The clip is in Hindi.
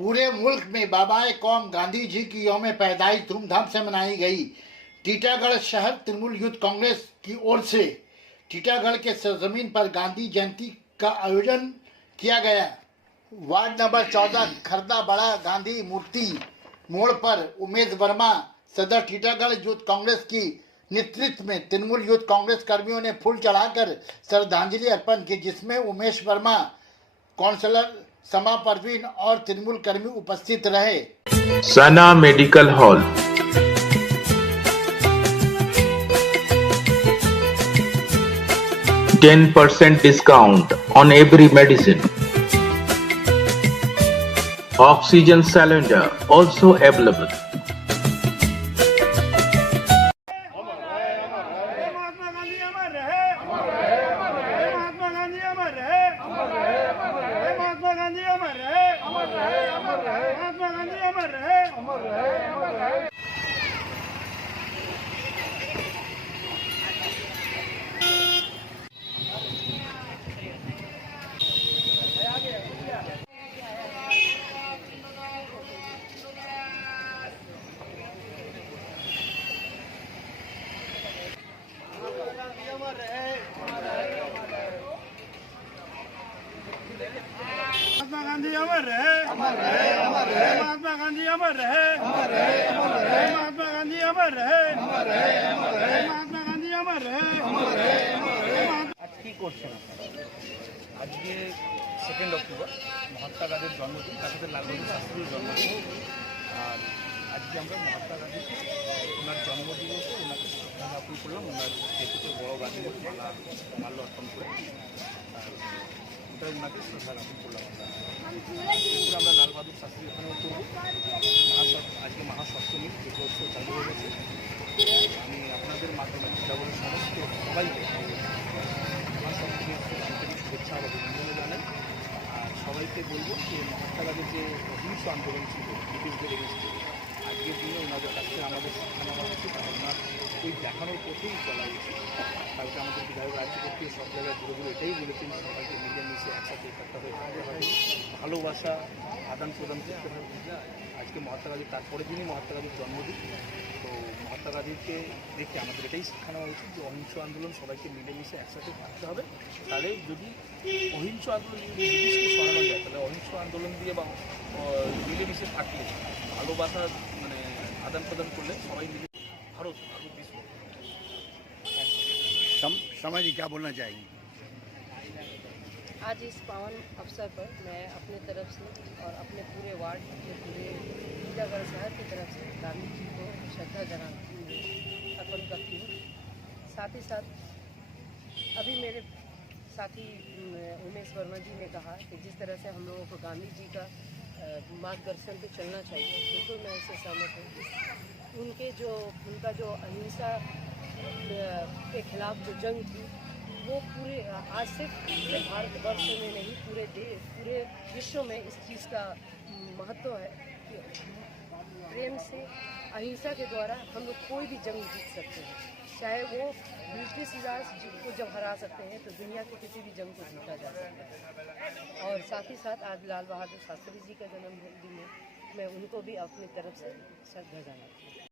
पूरे मुल्क में बाबाए कौम गांधी जी की यौम पैदाइश धूमधाम से मनाई गई। टीटागढ़ शहर तृणमूल यूथ कांग्रेस की ओर से टीटागढ़ के सरजमीन पर गांधी जयंती का आयोजन किया गया। वार्ड नंबर 14 खरदा बड़ा गांधी मूर्ति मोड़ पर उमेश वर्मा सदर टीटागढ़ यूथ कांग्रेस की नेतृत्व में तृणमूल यूथ कांग्रेस कर्मियों ने फूल चढ़ाकर श्रद्धांजलि अर्पण की, जिसमें उमेश वर्मा, काउंसलर समा परवीन और तृणमूल कर्मी उपस्थित रहे। Sana medical hall, 10% discount on every medicine. Oxygen cylinder also available. Mahatma Gandhi अमर रहे, महात्मा गांधी अमर रहे, महात्मा गांधी अमर रहे, महात्मा गांधी अमर रहे। महात्मा गांधी अमर रहे, महात्मा गांधी अमर रहे, महात्मा गांधी अमर रहे, महात्मा गांधी अमर रहे। আজ কি করছেন আপনারা? আজকে 2 অক্টোবর মহাত্মা গান্ধীর জন্মদিন, তার সাথে লাল বাহাদুর শাস্ত্রীর জন্মদিন। আর আজকে আমরা মহাত্মা গান্ধীকে ওনার জন্মদিবসে ওনাকে শ্রদ্ধা জ্ঞাপন করলাম, ওনার যেহেতু বড় গান্ধী মাল্য অর্পণ করে ওটাই ওনাকে শ্রদ্ধা জ্ঞাপন করলাম। আমরা লাল বাহাদুর শাস্ত্রী এখানেও করবো। আজকে মহাসপ্তমী দুর্গোৎসব চালু হয়ে গেছে। আমি আপনাদের মাধ্যমে টিটাগড়ের সমস্ত সবাইকে মহাসপ্তমীর আন্তরিক শুভেচ্ছা ও অভিনন্দন জানাই। আর সবাইকে বলবো যে মহাত্মা গান্ধীর যে অহিংস আন্দোলন ছিল ব্রিটিশদের এগেন্স্টে, আজকের দিনে ওনাদের কাছ থেকে আমাদের শিক্ষা নেওয়া উচিত আর ওনার ওই দেখানোর পথেই চলা উচিত। কালকে আমাদের বিধায়ক রাজ্যপতি সব জায়গায় ঘুরে এটাই বলেছেন, সবাইকে মিলেমিশে একসাথে একটা হয়ে থাকতে হবে, ভালোবাসা আদান প্রদান করতে হবে। আজকে মহাত্মা গান্ধী, তারপরের দিনই মহাত্মা গান্ধীর জন্মদিন। তো মহাত্মা গান্ধীকে দেখে আমাদের এটাই শিক্ষা নেওয়া উচিত যে অহিংস আন্দোলন সবাইকে মিলেমিশে একসাথে থাকতে হবে। তাহলে যদি অহিংস আন্দোলন যদি ব্রিটিশকে সরানো যায়, তাহলে অহিংস আন্দোলন দিয়ে বা মিলেমিশে থাকলে ভালোবাসা মানে আদান প্রদান করলে সবাই মিলে ভারত বিশ্ব। समझ क्या बोलना चाहेंगे? आज इस पावन अवसर पर मैं अपने तरफ से और अपने पूरे वार्ड के पूरे टीटागढ़ शहर की तरफ से गांधी जी को श्रद्धा अर्पण करती हूँ। साथ ही साथ अभी मेरे साथी उमेश वर्मा जी ने कहा कि जिस तरह से हम लोगों को गांधी जी का मार्गदर्शन पे चलना चाहिए, बिल्कुल मैं इससे सहमत हूँ। उनका जो अहिंसा के खिलाफ जो जंग थी, वो पूरे आज सिर्फ भारतवर्ष में नहीं पूरे विश्व में इस चीज़ का महत्व है कि प्रेम से अहिंसा के द्वारा हम लोग कोई भी जंग जीत सकते हैं। चाहे वो ब्रिटिश राज को जब हरा सकते हैं तो दुनिया के किसी भी जंग को जीता जा सकता है। और साथ ही साथ आज लाल बहादुर शास्त्री जी का जन्मदिन है, मैं उनको भी अपनी तरफ से श्रद्धा जनाती हूँ।